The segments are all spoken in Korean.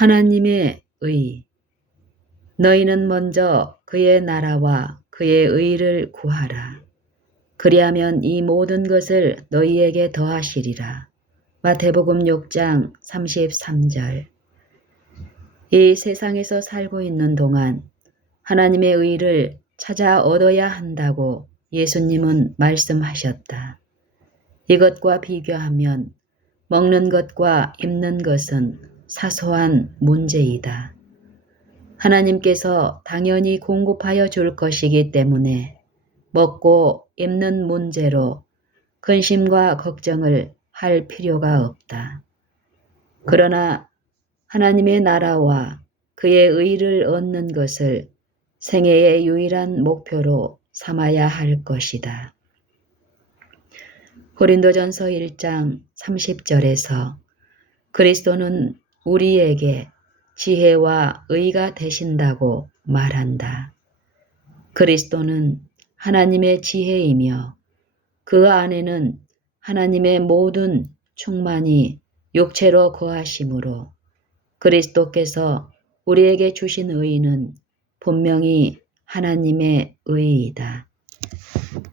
하나님의 의. 너희는 먼저 그의 나라와 그의 의를 구하라. 그리하면 이 모든 것을 너희에게 더하시리라. 마태복음 6장 33절. 이 세상에서 살고 있는 동안 하나님의 의를 찾아 얻어야 한다고 예수님은 말씀하셨다. 이것과 비교하면 먹는 것과 입는 것은 사소한 문제이다. 하나님께서 당연히 공급하여 줄 것이기 때문에 먹고 입는 문제로 근심과 걱정을 할 필요가 없다. 그러나 하나님의 나라와 그의 의를 얻는 것을 생애의 유일한 목표로 삼아야 할 것이다. 고린도전서 1장 30절에서 그리스도는 우리에게 지혜와 의가 되신다고 말한다. 그리스도는 하나님의 지혜이며 그 안에는 하나님의 모든 충만이 육체로 거하심으로 그리스도께서 우리에게 주신 의는 분명히 하나님의 의이다.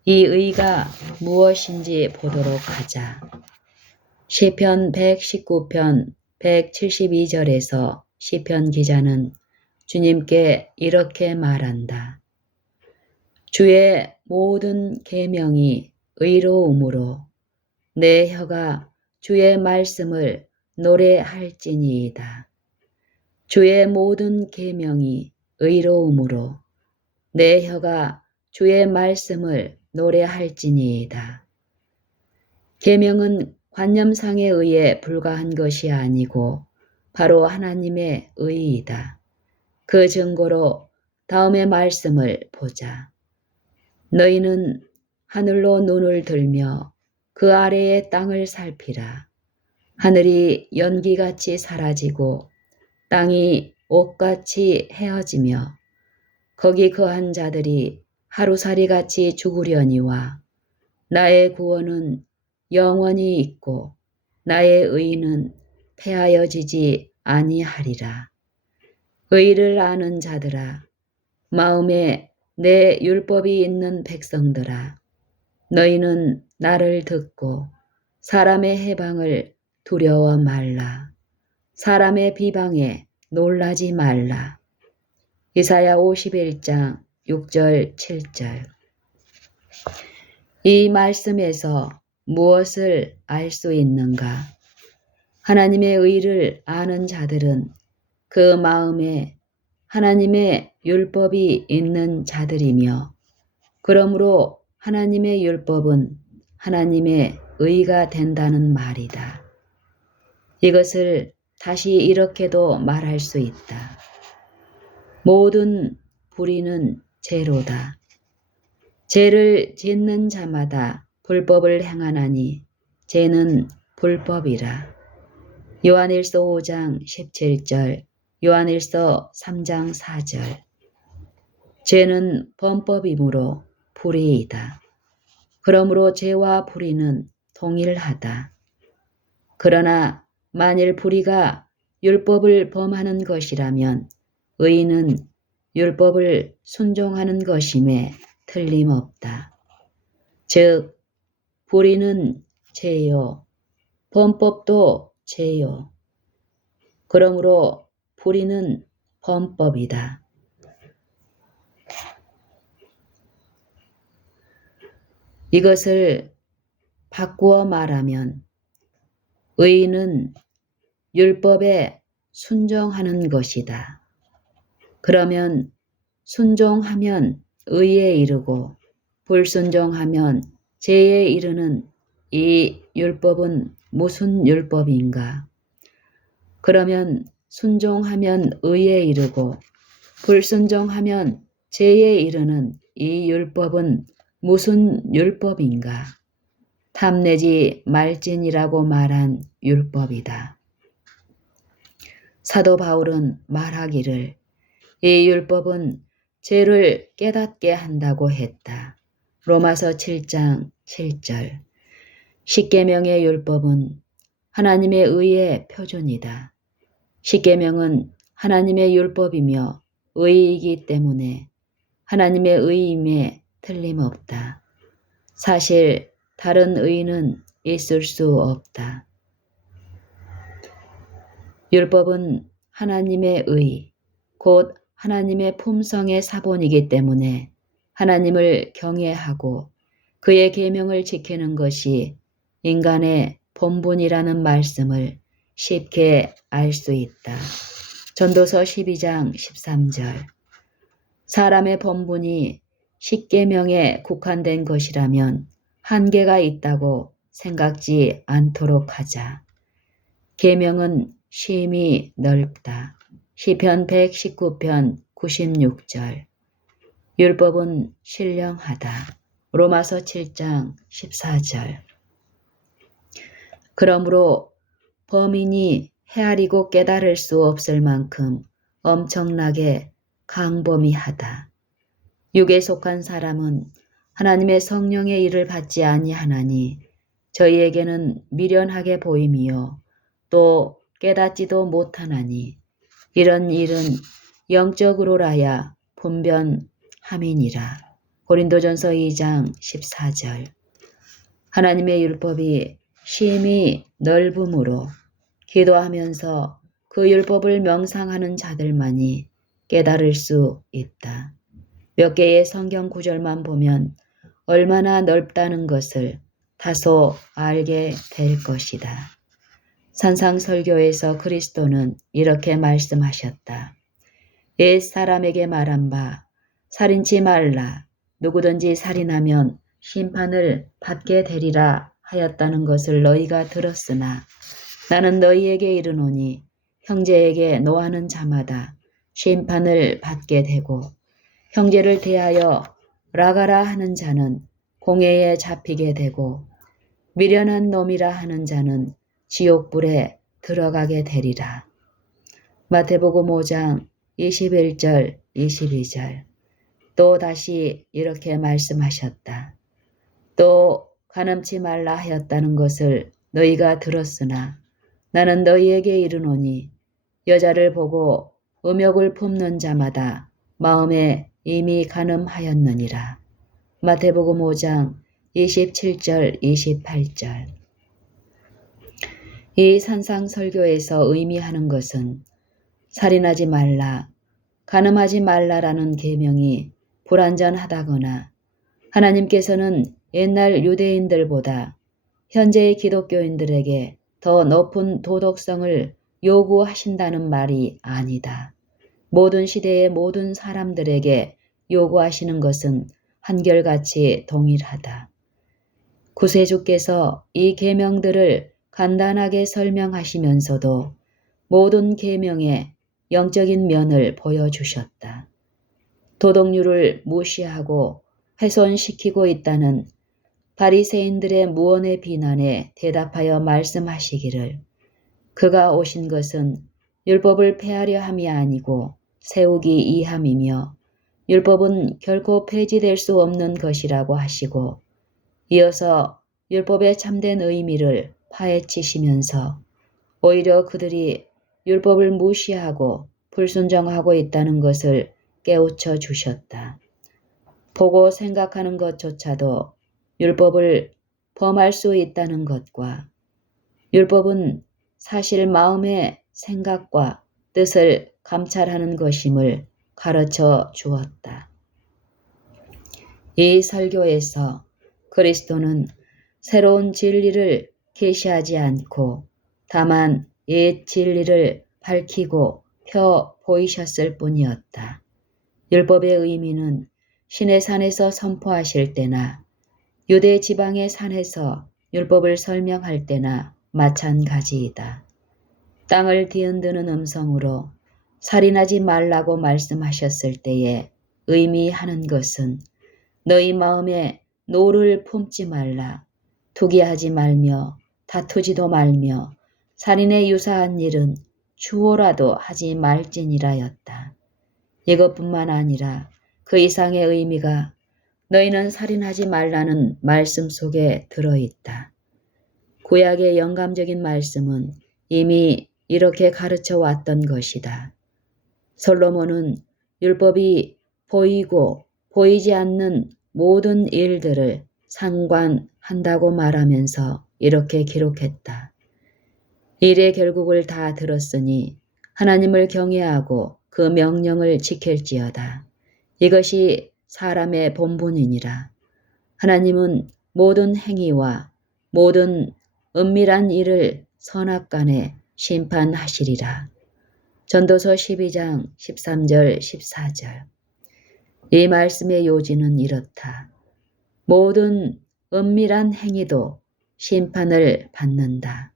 이 의가 무엇인지 보도록 하자. 시편 119편 172절에서 시편 기자는 주님께 이렇게 말한다. 주의 모든 계명이 의로우므로 내 혀가 주의 말씀을 노래할지니이다. 주의 모든 계명이 의로우므로 내 혀가 주의 말씀을 노래할지니이다. 계명은 관념상에 의해 불과한 것이 아니고 바로 하나님의 의이다. 그 증거로 다음의 말씀을 보자. 너희는 하늘로 눈을 들며 그 아래의 땅을 살피라. 하늘이 연기같이 사라지고 땅이 옷같이 헤어지며 거기 거한 자들이 하루살이같이 죽으려니와 나의 구원은 영원히 있고 나의 의는 패하여지지 아니하리라. 의를 아는 자들아, 마음에 내 율법이 있는 백성들아, 너희는 나를 듣고 사람의 해방을 두려워 말라. 사람의 비방에 놀라지 말라. 이사야 51장 6절 7절. 이 말씀에서 무엇을 알 수 있는가? 하나님의 의를 아는 자들은 그 마음에 하나님의 율법이 있는 자들이며 그러므로 하나님의 율법은 하나님의 의가 된다는 말이다. 이것을 다시 이렇게도 말할 수 있다. 모든 불의는 죄로다. 죄를 짓는 자마다 불법을 행하나니 죄는 불법이라. 요한일서 5장 17절, 요한일서 3장 4절. 죄는 범법이므로 불의이다. 그러므로 죄와 불의는 동일하다. 그러나 만일 불의가 율법을 범하는 것이라면 의는 율법을 순종하는 것임에 틀림없다. 즉 불의는 죄요, 범법도 죄요. 그러므로 불의는 범법이다. 이것을 바꾸어 말하면 의는 율법에 순종하는 것이다. 그러면 순종하면 의에 이르고 불순종하면 죄에 이르는 이 율법은 무슨 율법인가? 그러면 순종하면 의에 이르고 불순종하면 죄에 이르는 이 율법은 무슨 율법인가? 탐내지 말지니라고 말한 율법이다. 사도 바울은 말하기를 이 율법은 죄를 깨닫게 한다고 했다. 로마서 7장 7절. 십계명의 율법은 하나님의 의의 표준이다. 십계명은 하나님의 율법이며 의이기 때문에 하나님의 의임에 틀림없다. 사실 다른 의는 있을 수 없다. 율법은 하나님의 의, 곧 하나님의 품성의 사본이기 때문에 하나님을 경외하고 그의 계명을 지키는 것이 인간의 본분이라는 말씀을 쉽게 알 수 있다. 전도서 12장 13절. 사람의 본분이 십계명에 국한된 것이라면 한계가 있다고 생각지 않도록 하자. 계명은 심히 넓다. 시편 119편 96절. 율법은 신령하다. 로마서 7장 14절. 그러므로 범인이 헤아리고 깨달을 수 없을 만큼 엄청나게 강범위하다. 육에 속한 사람은 하나님의 성령의 일을 받지 아니하나니 저희에게는 미련하게 보임이요 또 깨닫지도 못하나니 이런 일은 영적으로라야 분변함이니라. 고린도전서 2장 14절. 하나님의 율법이 심히 넓음으로 기도하면서 그 율법을 명상하는 자들만이 깨달을 수 있다. 몇 개의 성경 구절만 보면 얼마나 넓다는 것을 다소 알게 될 것이다. 산상설교에서 그리스도는 이렇게 말씀하셨다. 옛 사람에게 말한 바 살인치 말라. 누구든지 살인하면 심판을 받게 되리라 하였다는 것을 너희가 들었으나 나는 너희에게 이르노니 형제에게 노하는 자마다 심판을 받게 되고 형제를 대하여 라가라 하는 자는 공회에 잡히게 되고 미련한 놈이라 하는 자는 지옥불에 들어가게 되리라. 마태복음 5장 21절 22절. 또 다시 이렇게 말씀하셨다. 또 간음치 말라 하였다는 것을 너희가 들었으나 나는 너희에게 이르노니 여자를 보고 음욕을 품는 자마다 마음에 이미 간음하였느니라. 마태복음 5장 27절 28절. 이 산상설교에서 의미하는 것은 살인하지 말라, 간음하지 말라라는 계명이 불완전하다거나 하나님께서는 옛날 유대인들보다 현재의 기독교인들에게 더 높은 도덕성을 요구하신다는 말이 아니다. 모든 시대의 모든 사람들에게 요구하시는 것은 한결같이 동일하다. 구세주께서 이 계명들을 간단하게 설명하시면서도 모든 계명의 영적인 면을 보여주셨다. 도덕률을 무시하고 훼손시키고 있다는 바리새인들의 무언의 비난에 대답하여 말씀하시기를 그가 오신 것은 율법을 폐하려 함이 아니고 세우기 이함이며 율법은 결코 폐지될 수 없는 것이라고 하시고 이어서 율법의 참된 의미를 파헤치시면서 오히려 그들이 율법을 무시하고 불순종하고 있다는 것을 깨우쳐 주셨다. 보고 생각하는 것조차도 율법을 범할 수 있다는 것과 율법은 사실 마음의 생각과 뜻을 감찰하는 것임을 가르쳐 주었다. 이 설교에서 그리스도는 새로운 진리를 계시하지 않고 다만 옛 진리를 밝히고 펴 보이셨을 뿐이었다. 율법의 의미는 신의 산에서 선포하실 때나 유대 지방의 산에서 율법을 설명할 때나 마찬가지이다. 땅을 뒤흔드는 음성으로 살인하지 말라고 말씀하셨을 때에 의미하는 것은 너희 마음에 노를 품지 말라, 투기하지 말며 다투지도 말며 살인에 유사한 일은 추호라도 하지 말지니라였다. 이것뿐만 아니라 그 이상의 의미가 너희는 살인하지 말라는 말씀 속에 들어있다. 구약의 영감적인 말씀은 이미 이렇게 가르쳐 왔던 것이다. 솔로몬은 율법이 보이고 보이지 않는 모든 일들을 상관한다고 말하면서 이렇게 기록했다. 일의 결국을 다 들었으니 하나님을 경외하고 그 명령을 지킬지어다. 이것이 사람의 본분이니라. 하나님은 모든 행위와 모든 은밀한 일을 선악간에 심판하시리라. 전도서 12장 13절 14절. 이 말씀의 요지는 이렇다. 모든 은밀한 행위도 심판을 받는다.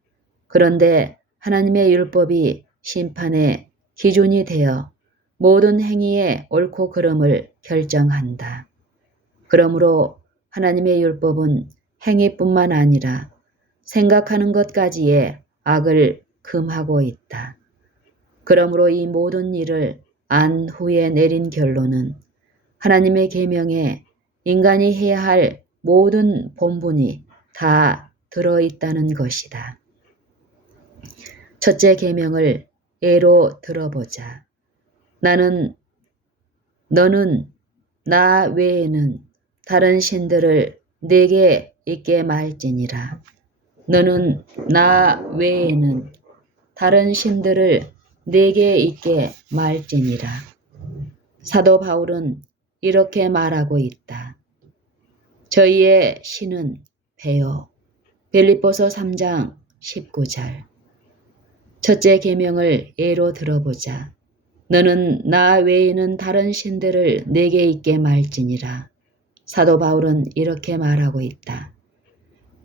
그런데 하나님의 율법이 심판의 기준이 되어 모든 행위의 옳고 그름을 결정한다. 그러므로 하나님의 율법은 행위뿐만 아니라 생각하는 것까지의 악을 금하고 있다. 그러므로 이 모든 일을 안 후에 내린 결론은 하나님의 계명에 인간이 해야 할 모든 본분이 다 들어있다는 것이다. 첫째 계명을 예로 들어보자. 너는 나 외에는 다른 신들을 내게 있게 말지니라. 너는 나 외에는 다른 신들을 내게 있게 말지니라. 사도 바울은 이렇게 말하고 있다. 저희의 신은 배요. 빌립보서 3장 19절. 첫째 계명을 예로 들어보자. 너는 나 외에는 다른 신들을 내게 있게 말지니라. 사도 바울은 이렇게 말하고 있다.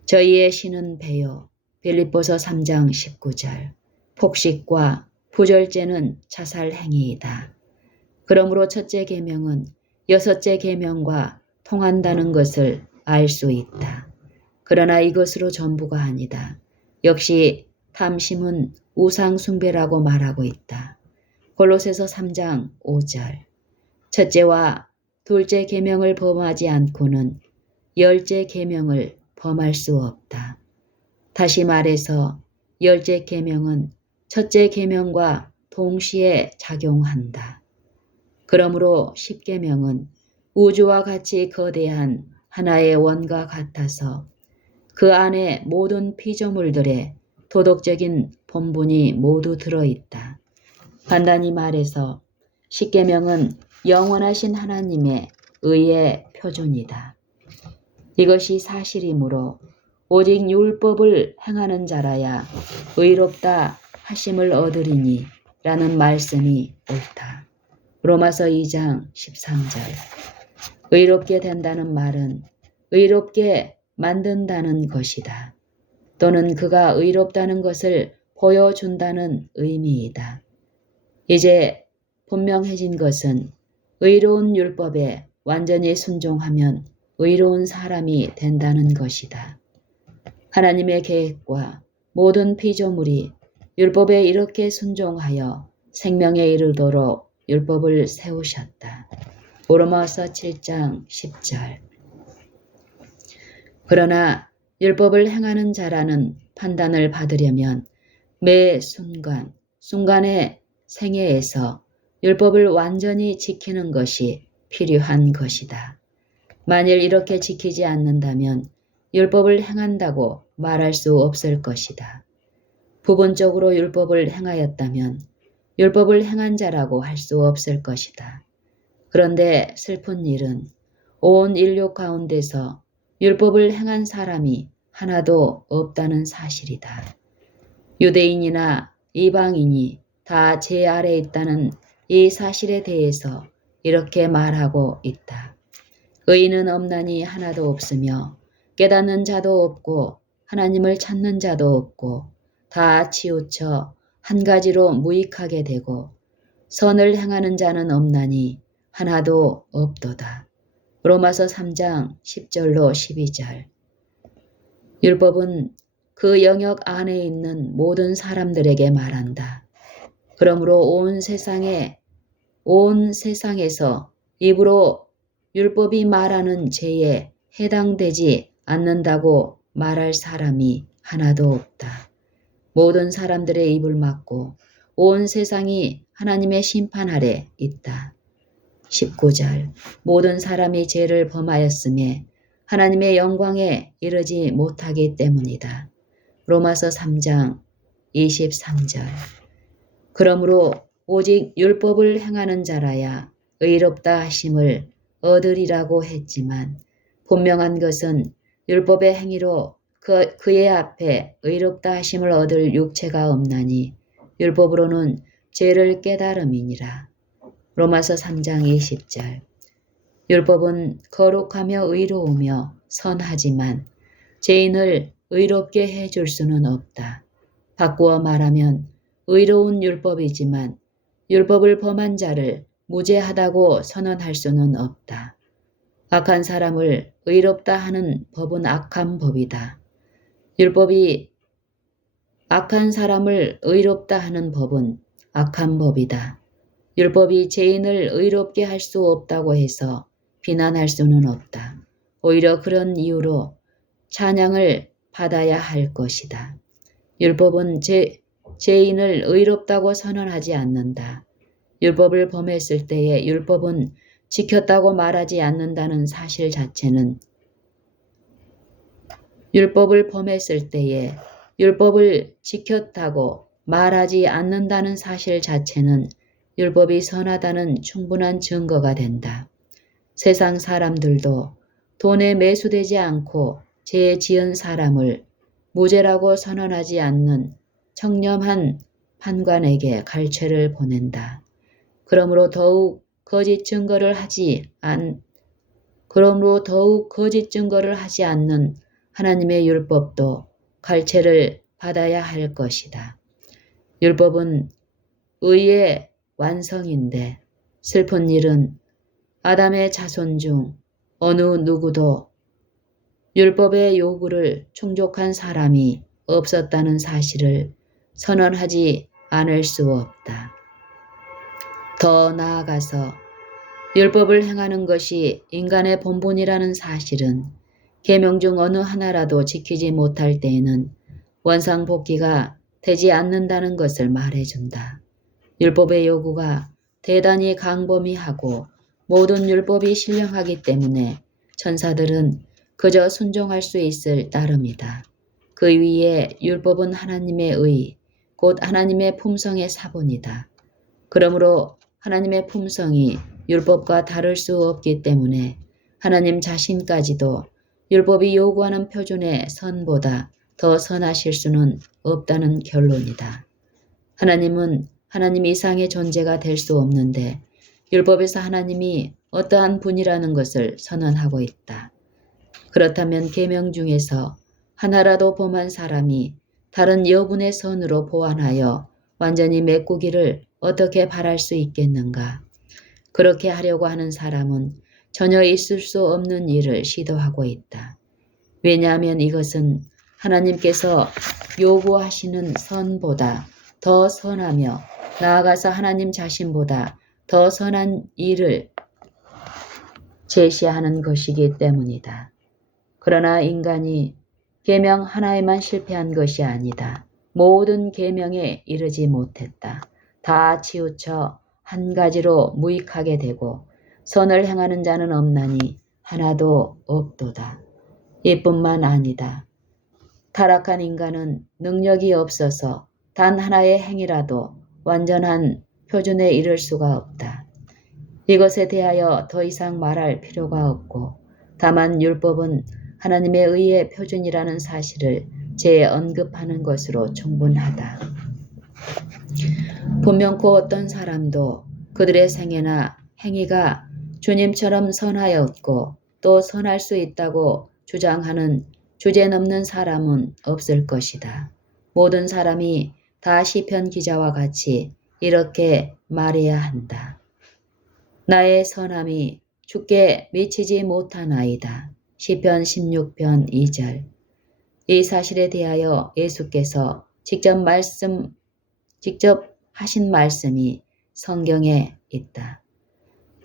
저희의 신은 배요. 빌립보서 3장 19절. 폭식과 부절제는 자살 행위이다. 그러므로 첫째 계명은 여섯째 계명과 통한다는 것을 알 수 있다. 그러나 이것으로 전부가 아니다. 역시 탐심은 우상 숭배라고 말하고 있다. 골로새서 3장 5절. 첫째와 둘째 계명을 범하지 않고는 열째 계명을 범할 수 없다. 다시 말해서 열째 계명은 첫째 계명과 동시에 작용한다. 그러므로 십계명은 우주와 같이 거대한 하나의 원과 같아서 그 안에 모든 피조물들의 도덕적인 본분이 모두 들어있다. 간단히 말해서 십계명은 영원하신 하나님의 의의 표준이다. 이것이 사실이므로 오직 율법을 행하는 자라야 의롭다 하심을 얻으리니 라는 말씀이 옳다. 로마서 2장 13절. 의롭게 된다는 말은 의롭게 만든다는 것이다. 또는 그가 의롭다는 것을 보여준다는 의미이다. 이제 분명해진 것은 의로운 율법에 완전히 순종하면 의로운 사람이 된다는 것이다. 하나님의 계획과 모든 피조물이 율법에 이렇게 순종하여 생명에 이르도록 율법을 세우셨다. 로마서 7장 10절. 그러나 율법을 행하는 자라는 판단을 받으려면 매 순간의 생애에서 율법을 완전히 지키는 것이 필요한 것이다. 만일 이렇게 지키지 않는다면 율법을 행한다고 말할 수 없을 것이다. 부분적으로 율법을 행하였다면 율법을 행한 자라고 할 수 없을 것이다. 그런데 슬픈 일은 온 인류 가운데서 율법을 행한 사람이 하나도 없다는 사실이다. 유대인이나 이방인이 다 제 아래에 있다는 이 사실에 대해서 이렇게 말하고 있다. 의인은 없나니 하나도 없으며 깨닫는 자도 없고 하나님을 찾는 자도 없고 다 치우쳐 한 가지로 무익하게 되고 선을 행하는 자는 없나니 하나도 없도다. 로마서 3장 10절로 12절. 율법은 그 영역 안에 있는 모든 사람들에게 말한다. 그러므로 온 세상에서 입으로 율법이 말하는 죄에 해당되지 않는다고 말할 사람이 하나도 없다. 모든 사람들의 입을 막고 온 세상이 하나님의 심판 아래 있다. 19절 모든 사람이 죄를 범하였음에 하나님의 영광에 이르지 못하기 때문이다. 로마서 3장 23절 그러므로 오직 율법을 행하는 자라야 의롭다 하심을 얻으리라고 했지만 분명한 것은 율법의 행위로 그의 앞에 의롭다 하심을 얻을 육체가 없나니 율법으로는 죄를 깨달음이니라. 로마서 3장 20절 율법은 거룩하며 의로우며 선하지만 죄인을 의롭게 해줄 수는 없다. 바꾸어 말하면 의로운 율법이지만 율법을 범한 자를 무죄하다고 선언할 수는 없다. 악한 사람을 의롭다 하는 법은 악한 법이다. 율법이 악한 사람을 의롭다 하는 법은 악한 법이다. 율법이 죄인을 의롭게 할 수 없다고 해서 비난할 수는 없다. 오히려 그런 이유로 찬양을 받아야 할 것이다. 율법은 죄인을 의롭다고 선언하지 않는다. 율법을 범했을 때에 율법은 지켰다고 말하지 않는다는 사실 자체는 율법을 범했을 때에 율법을 지켰다고 말하지 않는다는 사실 자체는 율법이 선하다는 충분한 증거가 된다. 세상 사람들도 돈에 매수되지 않고 죄 지은 사람을 무죄라고 선언하지 않는 청렴한 판관에게 갈채를 보낸다. 그러므로 더욱 거짓 증거를 하지 않는 하나님의 율법도 갈채를 받아야 할 것이다. 율법은 의의 완성인데 슬픈 일은 아담의 자손 중 어느 누구도 율법의 요구를 충족한 사람이 없었다는 사실을 선언하지 않을 수 없다. 더 나아가서 율법을 행하는 것이 인간의 본분이라는 사실은 계명 중 어느 하나라도 지키지 못할 때에는 원상복귀가 되지 않는다는 것을 말해준다. 율법의 요구가 대단히 광범위하고 모든 율법이 신령하기 때문에 천사들은 그저 순종할 수 있을 따름이다. 그 위에 율법은 하나님의 의, 곧 하나님의 품성의 사본이다. 그러므로 하나님의 품성이 율법과 다를 수 없기 때문에 하나님 자신까지도 율법이 요구하는 표준의 선보다 더 선하실 수는 없다는 결론이다. 하나님은 하나님 이상의 존재가 될 수 없는데 율법에서 하나님이 어떠한 분이라는 것을 선언하고 있다. 그렇다면 계명 중에서 하나라도 범한 사람이 다른 여분의 선으로 보완하여 완전히 메꾸기를 어떻게 바랄 수 있겠는가? 그렇게 하려고 하는 사람은 전혀 있을 수 없는 일을 시도하고 있다. 왜냐하면 이것은 하나님께서 요구하시는 선보다 더 선하며 나아가서 하나님 자신보다 더 선한 일을 제시하는 것이기 때문이다. 그러나 인간이 계명 하나에만 실패한 것이 아니다. 모든 계명에 이르지 못했다. 다 치우쳐 한 가지로 무익하게 되고 선을 행하는 자는 없나니 하나도 없도다. 이뿐만 아니다. 타락한 인간은 능력이 없어서 단 하나의 행위라도 완전한 표준에 이를 수가 없다. 이것에 대하여 더 이상 말할 필요가 없고 다만 율법은 하나님의 의의 표준이라는 사실을 재언급하는 것으로 충분하다. 분명코 어떤 사람도 그들의 생애나 행위가 주님처럼 선하였고 또 선할 수 있다고 주장하는 주제넘는 사람은 없을 것이다. 모든 사람이 다 시편 기자와 같이 이렇게 말해야 한다. 나의 선함이 주께 미치지 못하나이다. 시편 16편 2절. 이 사실에 대하여 예수께서 직접 하신 말씀이 성경에 있다.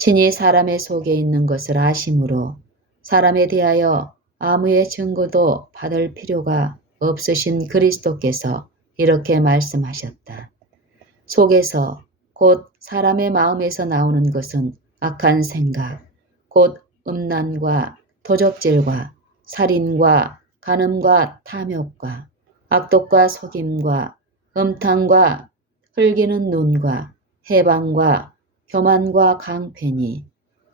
친히 사람의 속에 있는 것을 아심으로 사람에 대하여 아무의 증거도 받을 필요가 없으신 그리스도께서 이렇게 말씀하셨다. 속에서 곧 사람의 마음에서 나오는 것은 악한 생각, 곧 음란과 도적질과 살인과 간음과 탐욕과 악독과 속임과 음탕과 흘기는 눈과 해방과 교만과 강패니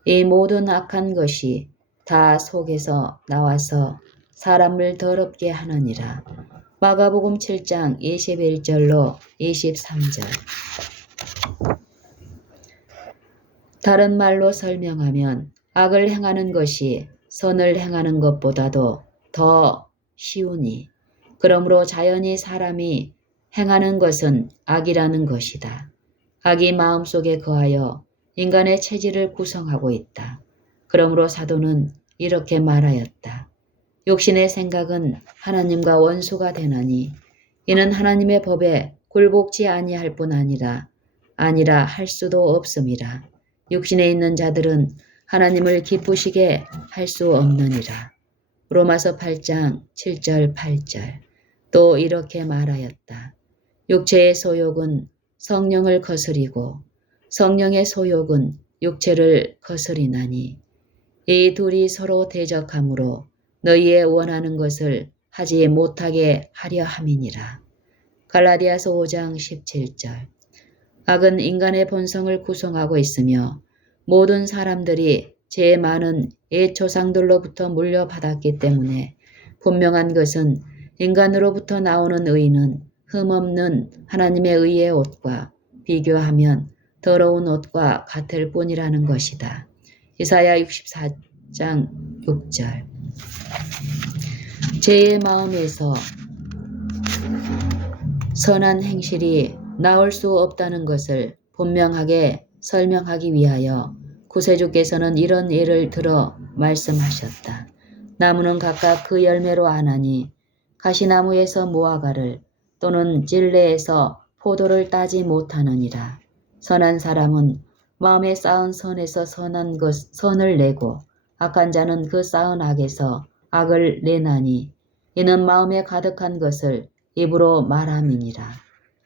이 모든 악한 것이 다 속에서 나와서 사람을 더럽게 하느니라. 마가복음 7장 21절로 23절. 다른 말로 설명하면 악을 행하는 것이 선을 행하는 것보다도 더 쉬우니 그러므로 자연히 사람이 행하는 것은 악이라는 것이다. 악이 마음속에 거하여 인간의 체질을 구성하고 있다. 그러므로 사도는 이렇게 말하였다. 육신의 생각은 하나님과 원수가 되나니 이는 하나님의 법에 굴복지 아니할 뿐 아니라 할 수도 없음이라. 육신에 있는 자들은 하나님을 기쁘시게 할 수 없느니라. 로마서 8장 7절 8절. 또 이렇게 말하였다. 육체의 소욕은 성령을 거스리고 성령의 소욕은 육체를 거스리나니 이 둘이 서로 대적하므로 너희의 원하는 것을 하지 못하게 하려 함이니라. 갈라디아서 5장 17절. 악은 인간의 본성을 구성하고 있으며 모든 사람들이 죄 많은 옛 조상들로부터 물려받았기 때문에 분명한 것은 인간으로부터 나오는 의는 흠없는 하나님의 의의 옷과 비교하면 더러운 옷과 같을 뿐이라는 것이다. 이사야 64장 6절. 죄의 마음에서 선한 행실이 나올 수 없다는 것을 분명하게 설명하기 위하여 구세주께서는 이런 예를 들어 말씀하셨다. 나무는 각각 그 열매로 아나니 가시나무에서 무화과를 또는 찔레에서 포도를 따지 못하느니라. 선한 사람은 마음에 쌓은 선에서 선을 내고 악한 자는 그 쌓은 악에서 악을 내나니 이는 마음에 가득한 것을 입으로 말함이니라.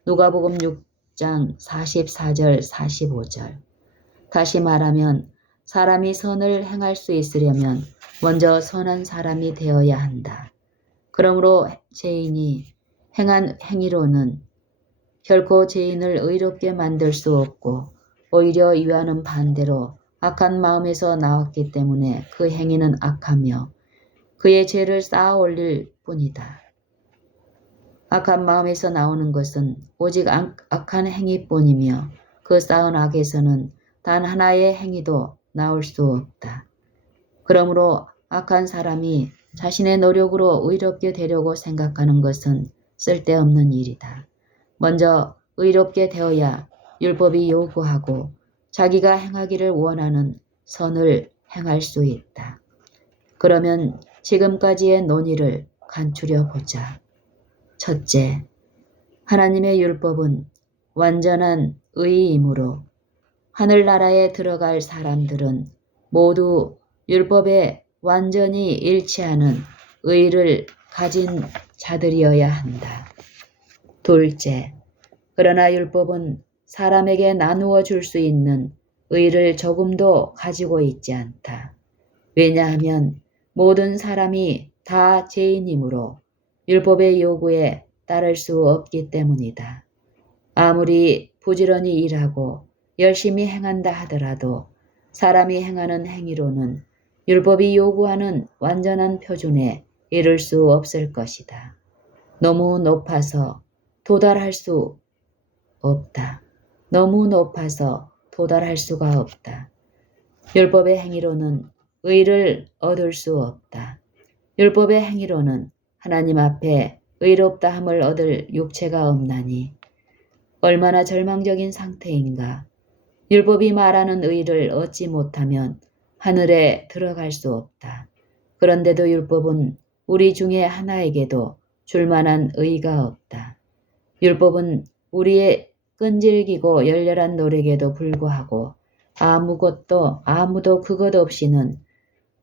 누가복음 6장 44절 45절. 다시 말하면 사람이 선을 행할 수 있으려면 먼저 선한 사람이 되어야 한다. 그러므로 죄인이 행한 행위로는 결코 죄인을 의롭게 만들 수 없고 오히려 이와는 반대로 악한 마음에서 나왔기 때문에 그 행위는 악하며 그의 죄를 쌓아 올릴 뿐이다. 악한 마음에서 나오는 것은 오직 악한 행위뿐이며 그 쌓은 악에서는 단 하나의 행위도 나올 수 없다. 그러므로 악한 사람이 자신의 노력으로 의롭게 되려고 생각하는 것은 쓸데없는 일이다. 먼저 의롭게 되어야 율법이 요구하고 자기가 행하기를 원하는 선을 행할 수 있다. 그러면 지금까지의 논의를 간추려 보자. 첫째, 하나님의 율법은 완전한 의이므로 하늘나라에 들어갈 사람들은 모두 율법에 완전히 일치하는 의를 가진 자들이어야 한다. 둘째, 그러나 율법은 사람에게 나누어 줄 수 있는 의를 조금도 가지고 있지 않다. 왜냐하면 모든 사람이 다 죄인이므로 율법의 요구에 따를 수 없기 때문이다. 아무리 부지런히 일하고 열심히 행한다 하더라도 사람이 행하는 행위로는 율법이 요구하는 완전한 표준에 이를 수 없을 것이다. 너무 높아서 도달할 수 없다. 너무 높아서 도달할 수가 없다. 율법의 행위로는 의를 얻을 수 없다. 율법의 행위로는 하나님 앞에 의롭다함을 얻을 육체가 없나니 얼마나 절망적인 상태인가. 율법이 말하는 의를 얻지 못하면 하늘에 들어갈 수 없다. 그런데도 율법은 우리 중에 하나에게도 줄 만한 의가 없다. 율법은 우리의 끈질기고 열렬한 노력에도 불구하고 아무도 그것 없이는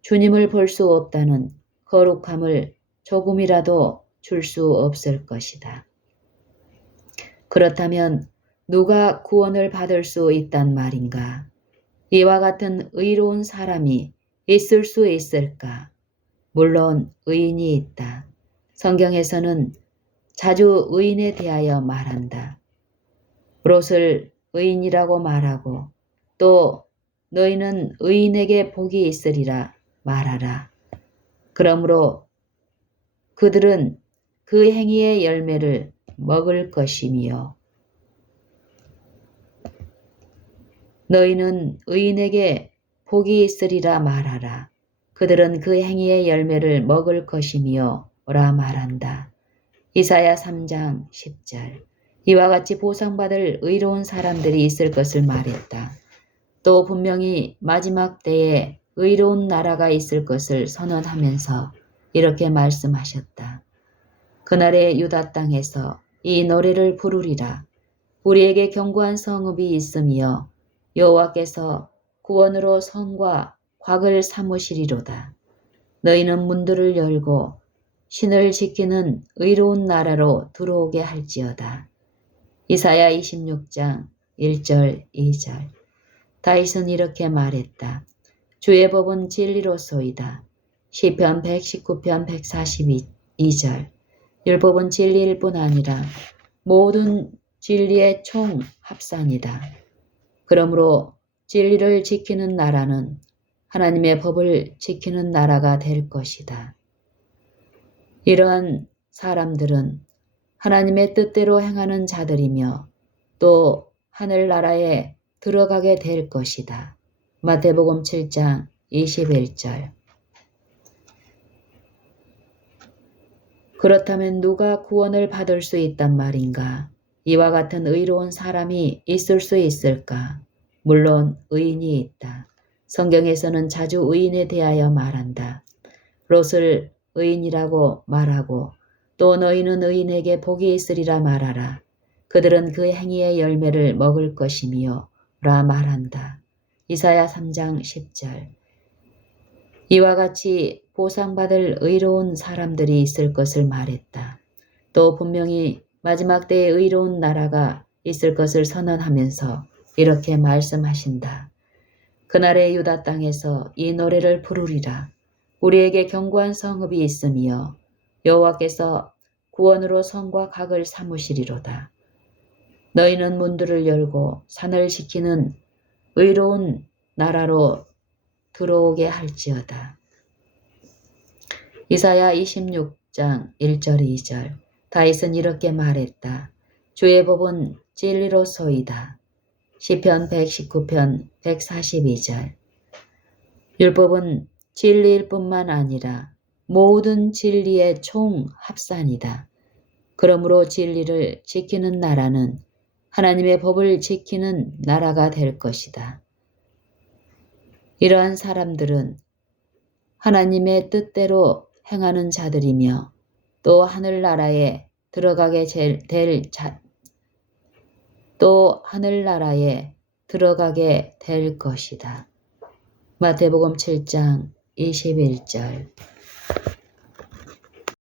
주님을 볼 수 없다는 거룩함을 조금이라도 줄 수 없을 것이다. 그렇다면 누가 구원을 받을 수 있단 말인가? 이와 같은 의로운 사람이 있을 수 있을까? 물론 의인이 있다. 성경에서는 자주 의인에 대하여 말한다. 롯을 의인이라고 말하고 또 너희는 의인에게 복이 있으리라 말하라. 그러므로 그들은 그 행위의 열매를 먹을 것이며 너희는 의인에게 복이 있으리라 말하라. 그들은 그 행위의 열매를 먹을 것이며 라 말한다. 이사야 3장 10절. 이와 같이 보상받을 의로운 사람들이 있을 것을 말했다. 또 분명히 마지막 때에 의로운 나라가 있을 것을 선언하면서 이렇게 말씀하셨다. 그날의 유다 땅에서 이 노래를 부르리라. 우리에게 견고한 성읍이 있으며 여호와께서 구원으로 성과 곽을 삼으시리로다. 너희는 문들을 열고 신을 지키는 의로운 나라로 들어오게 할지어다. 이사야 26장 1절 2절. 다윗은 이렇게 말했다. 주의 법은 진리로소이다. 시편 119편 142절. 율법은 진리일 뿐 아니라 모든 진리의 총 합산이다. 그러므로 진리를 지키는 나라는 하나님의 법을 지키는 나라가 될 것이다. 이러한 사람들은 하나님의 뜻대로 행하는 자들이며 또 하늘나라에 들어가게 될 것이다. 마태복음 7장 21절. 그렇다면 누가 구원을 받을 수 있단 말인가? 이와 같은 의로운 사람이 있을 수 있을까? 물론 의인이 있다. 성경에서는 자주 의인에 대하여 말한다. 롯을 의인이라고 말하고 또 너희는 의인에게 복이 있으리라 말하라. 그들은 그 행위의 열매를 먹을 것이며 라 말한다. 이사야 3장 10절. 이와 같이 보상받을 의로운 사람들이 있을 것을 말했다. 또 분명히 마지막 때에 의로운 나라가 있을 것을 선언하면서 이렇게 말씀하신다. 그날의 유다 땅에서 이 노래를 부르리라. 우리에게 견고한 성읍이 있으며 여호와께서 구원으로 성과 곽을 삼으시리로다. 너희는 문들을 열고 산을 지키는 의로운 나라로 들어오게 할지어다. 이사야 26장 1절 2절. 다윗은 이렇게 말했다. 주의 법은 진리로소이다. 시편 119편 142절. 율법은 진리일 뿐만 아니라 모든 진리의 총 합산이다. 그러므로 진리를 지키는 나라는 하나님의 법을 지키는 나라가 될 것이다. 이러한 사람들은 하나님의 뜻대로 행하는 자들이며 또 하늘나라에 들어가게 될 것이다. 마태복음 7장 21절.